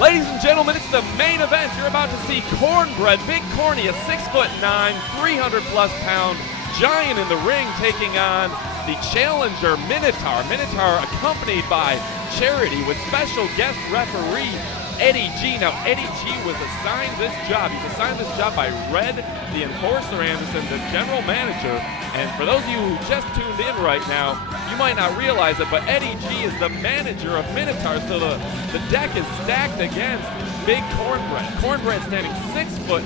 Ladies and gentlemen, it's the main event. You're about to see Kornbred, Big Corny, a 6'9", 300-plus pound giant in the ring, taking on the challenger Minotaur. Minotaur accompanied by Charity with special guest referee Eddie G. Now, Eddie G was assigned this job. He's assigned this job by Red, the Enforcer Anderson, the general manager. And for those of you who just tuned in right now, you might not realize it, but Eddie G is the manager of Minotaur, so the deck is stacked against Big Kornbred. Kornbred standing 6'9",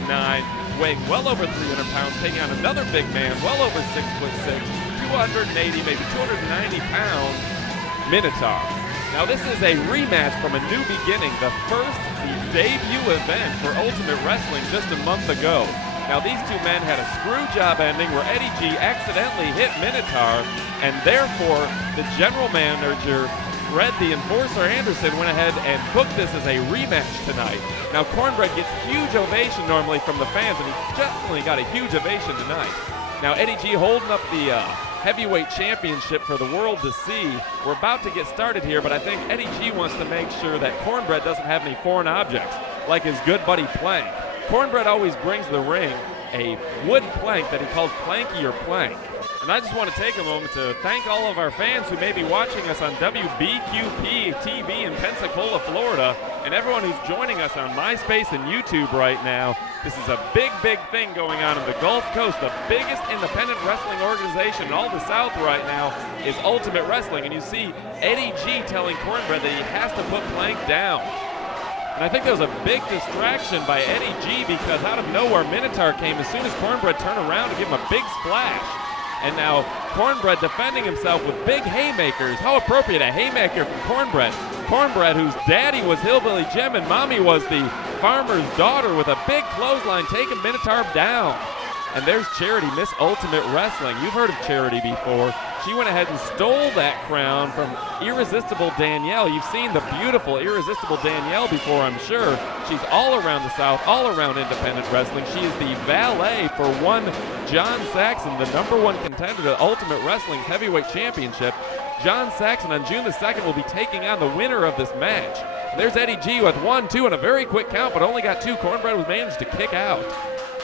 weighing well over 300 pounds, taking on another big man, well over 6'6", 280, maybe 290 pounds, Minotaur. Now this is a rematch from a new beginning, the debut event for Ultimate Wrestling just a month ago. Now these two men had a screw job ending where Eddie G accidentally hit Minotaur, and therefore the general manager, Red the Enforcer Anderson, went ahead and booked this as a rematch tonight. Now Kornbred gets huge ovation normally from the fans, and he definitely got a huge ovation tonight. Now Eddie G holding up the heavyweight championship for the world to see. We're about to get started here, but I think Eddie G wants to make sure that Kornbred doesn't have any foreign objects, like his good buddy Plank. Kornbred always brings the ring a wood plank that he calls Planky or Plank. And I just want to take a moment to thank all of our fans who may be watching us on WBQP TV in Pensacola, Florida, and everyone who's joining us on MySpace and YouTube right now. This is a big, big thing going on in the Gulf Coast. The biggest independent wrestling organization in all the South right now is Ultimate Wrestling. And you see Eddie G telling Kornbred that he has to put Plank down. And I think there was a big distraction by Eddie G because out of nowhere, Minotaur came as soon as Kornbred turned around to give him a big splash. And now Kornbred defending himself with big haymakers. How appropriate, a haymaker from Kornbred. Kornbred, whose daddy was Hillbilly Jim and mommy was the farmer's daughter, with a big clothesline taking Minotaur down. And there's Charity, Miss Ultimate Wrestling. You've heard of Charity before. She went ahead and stole that crown from Irresistible Danielle. You've seen the beautiful Irresistible Danielle before, I'm sure. She's all around the South, all around independent wrestling. She is the valet for one John Saxon, the #1 contender to Ultimate Wrestling's heavyweight championship. John Saxon on June the 2nd will be taking on the winner of this match. There's Eddie G with 1-2 and a very quick count, but only got 2. Kornbred was managed to kick out.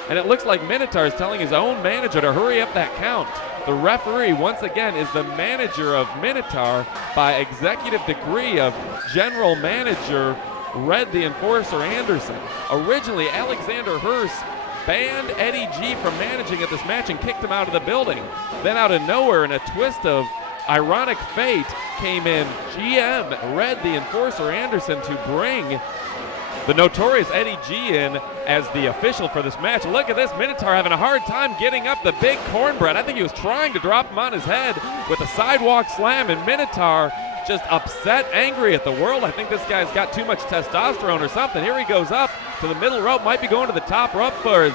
And it looks like Minotaur is telling his own manager to hurry up that count. The referee, once again, is the manager of Minotaur by executive decree of general manager Red the Enforcer Anderson. Originally, Alexander Hurst banned Eddie G from managing at this match and kicked him out of the building. Then out of nowhere, in a twist of ironic fate, came in GM Red the Enforcer Anderson to bring the notorious Eddie G in as the official for this match. Look at this, Minotaur having a hard time getting up the big Kornbred. I think he was trying to drop him on his head with a sidewalk slam, and Minotaur just upset, angry at the world. I think this guy's got too much testosterone or something. Here he goes up to the middle rope, might be going to the top rope for his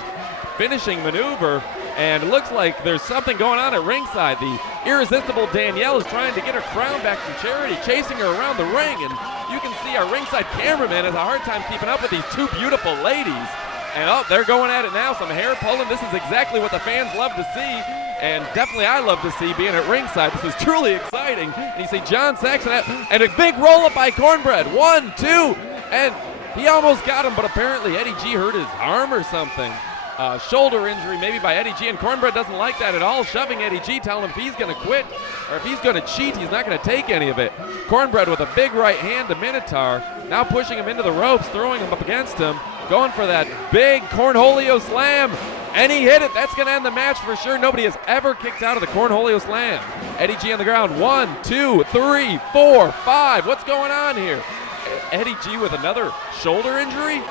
finishing maneuver, and it looks like there's something going on at ringside. The Irresistible Danielle is trying to get her crown back from Charity, chasing her around the ring, and you can see our ringside cameraman has a hard time keeping up with these two beautiful ladies. And oh, they're going at it now, some hair pulling. This is exactly what the fans love to see, and definitely I love to see being at ringside. This is truly exciting. And you see John Saxon and a big roll-up by Kornbred. 1, 2, and he almost got him, but apparently Eddie G hurt his arm or something. Shoulder injury maybe by Eddie G, and Kornbred doesn't like that at all, shoving Eddie G, telling him if he's going to quit or if he's going to cheat, he's not going to take any of it. Kornbred with a big right hand to Minotaur, now pushing him into the ropes, throwing him up against him, going for that big Cornholio slam, and he hit it. That's going to end the match for sure. Nobody has ever kicked out of the Cornholio slam. Eddie G on the ground, 1, 2, 3, 4, 5. What's going on here? Eddie G with another shoulder injury?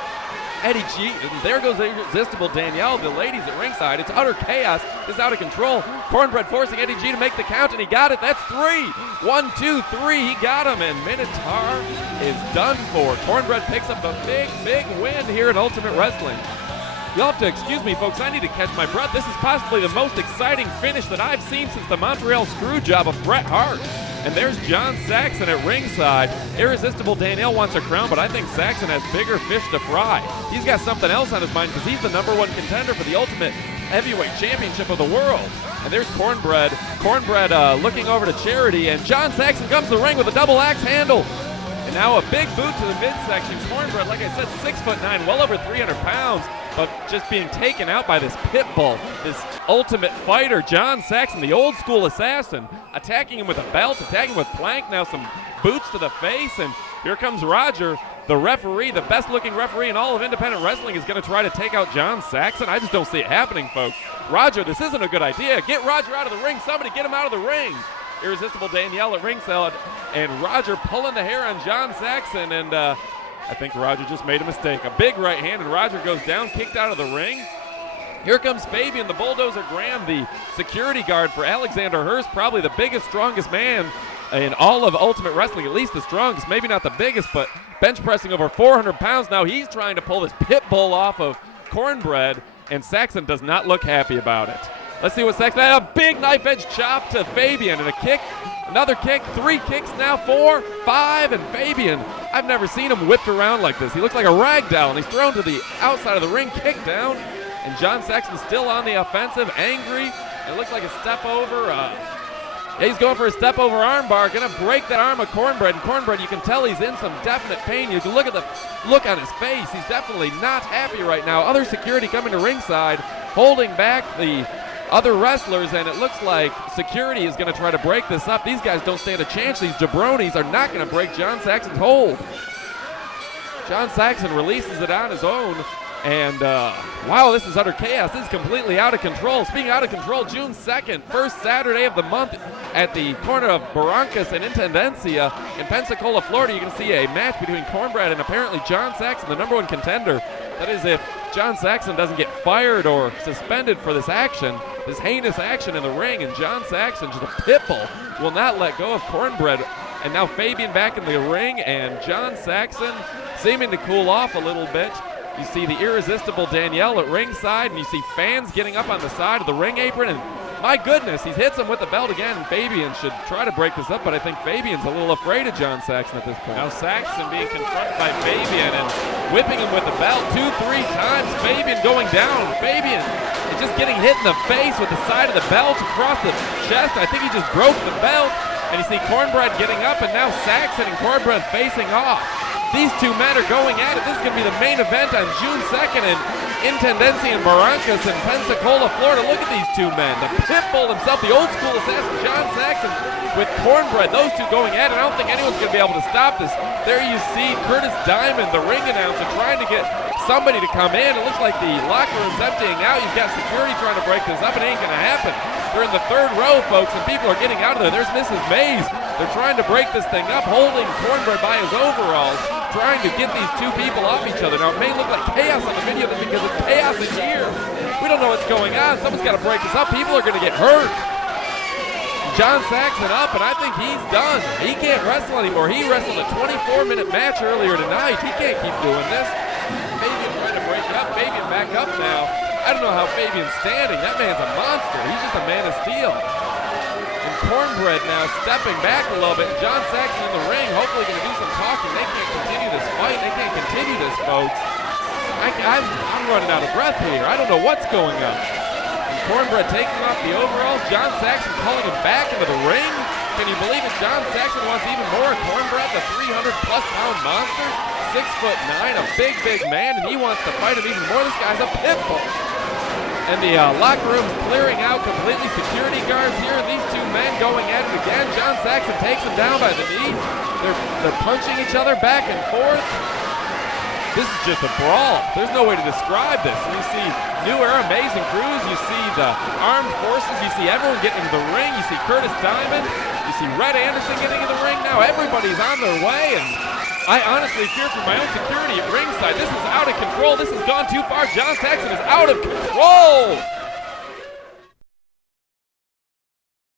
Eddie G, and there goes Irresistible Danielle, the ladies at ringside. It's utter chaos. It's out of control. Kornbred forcing Eddie G to make the count, and he got it. That's 3. 1, 2, 3. He got him, and Minotaur is done for. Kornbred picks up a big, big win here in Ultimate Wrestling. You'll have to excuse me, folks. I need to catch my breath. This is possibly the most exciting finish that I've seen since the Montreal Screwjob of Bret Hart. And there's John Saxon at ringside. Irresistible Danielle wants a crown, but I think Saxon has bigger fish to fry. He's got something else on his mind because he's the #1 contender for the Ultimate Heavyweight Championship of the world. And there's Kornbred. Kornbred looking over to Charity, and John Saxon comes to the ring with a double axe handle. And now a big boot to the midsection. Kornbred, like I said, 6'9", well over 300 pounds, but just being taken out by this pit bull, this ultimate fighter, John Saxon, the old school assassin, attacking him with a belt, attacking him with plank, now some boots to the face, and here comes Roger, the referee, the best looking referee in all of independent wrestling, is going to try to take out John Saxon. I just don't see it happening, folks. Roger, this isn't a good idea. Get Roger out of the ring. Somebody get him out of the ring. Irresistible Danielle at ringside, and Roger pulling the hair on John Saxon, and I think Roger just made a mistake. A big right hand, and Roger goes down, kicked out of the ring. Here comes Fabian, the Bulldozer Graham, the security guard for Alexander Hurst, probably the biggest, strongest man in all of Ultimate Wrestling, at least the strongest, maybe not the biggest, but bench pressing over 400 pounds. Now he's trying to pull this pit bull off of Kornbred, and Saxon does not look happy about it. Let's see what Saxon, a big knife edge chop to Fabian, and a kick, another kick, 3 kicks now, 4, 5, and Fabian, I've never seen him whipped around like this. He looks like a rag doll, and he's thrown to the outside of the ring, kicked down, and John Saxon's still on the offensive, angry. It looks like a step over. Yeah, he's going for a step over armbar, gonna break that arm of Kornbred, and Kornbred, you can tell he's in some definite pain. You can look at the look on his face. He's definitely not happy right now. Other security coming to ringside, holding back the other wrestlers, and it looks like security is going to try to break this up. These guys don't stand a chance. These jabronis are not going to break John Saxon's hold. John Saxon releases it on his own, and wow, this is utter chaos. This is completely out of control. Speaking out of control, June 2nd, first Saturday of the month at the corner of Barrancas and Intendencia in Pensacola, Florida. You can see a match between Kornbred and apparently John Saxon, the #1 contender. That is, if John Saxon doesn't get fired or suspended for this action, this heinous action in the ring, and John Saxon, just a pit bull, will not let go of Kornbred. And now Fabian back in the ring, and John Saxon seeming to cool off a little bit. You see the irresistible Danielle at ringside, and you see fans getting up on the side of the ring apron, and my goodness, he hits him with the belt again, and Fabian should try to break this up, but I think Fabian's a little afraid of John Saxon at this point. Now Saxon being confronted by Fabian and whipping him with the belt 2-3 times. Fabian going down. Fabian is just getting hit in the face with the side of the belt across the chest. I think he just broke the belt, and you see Kornbred getting up, and now Saxon and Kornbred facing off. These two men are going at it. This is going to be the main event on June 2nd in Intendencia and Barrancas in Pensacola, Florida. Look at these two men. The pit bull himself, the old school assassin, John Saxon, with Kornbred. Those two going at it. I don't think anyone's going to be able to stop this. There you see Curtis Diamond, the ring announcer, trying to get somebody to come in. It looks like the locker room's emptying out. You've got security trying to break this up. It ain't going to happen. They're in the 3rd row, folks, and people are getting out of there. There's Mrs. Mays. They're trying to break this thing up, holding Kornbred by his overalls, trying to get these two people off each other. Now, it may look like chaos on the video because it's chaos in here. We don't know what's going on. Someone's got to break this up. People are going to get hurt. John Saxon up, and I think he's done. He can't wrestle anymore. He wrestled a 24-minute match earlier tonight. He can't keep doing this. Fabian trying to break it up. Fabian back up now. I don't know how Fabian's standing. That man's a monster. He's just a man of steel. And Kornbred now stepping back a little bit. John Saxon in the ring, hopefully going to do some talking. They can't continue this fight. They can't continue this, folks. I'm running out of breath here. I don't know what's going on. And Kornbred taking off the overalls. John Saxon calling him back into the ring. Can you believe it? John Saxon wants even more of Kornbred, the 300-plus pound monster. 6'9", a big, big man, and he wants to fight him even more. This guy's a pit bull. And the locker room's clearing out completely. Security guards here, and these two men going at it again. John Saxon takes him down by the knee. They're punching each other back and forth. This is just a brawl. There's no way to describe this. You see New Era Amazing Crews. You see the Armed Forces. You see everyone getting into the ring. You see Curtis Diamond. You see Red Anderson getting in the ring now. Everybody's on their way, and I honestly fear for my own security at ringside. This is out of control. This has gone too far. John Saxon is out of control.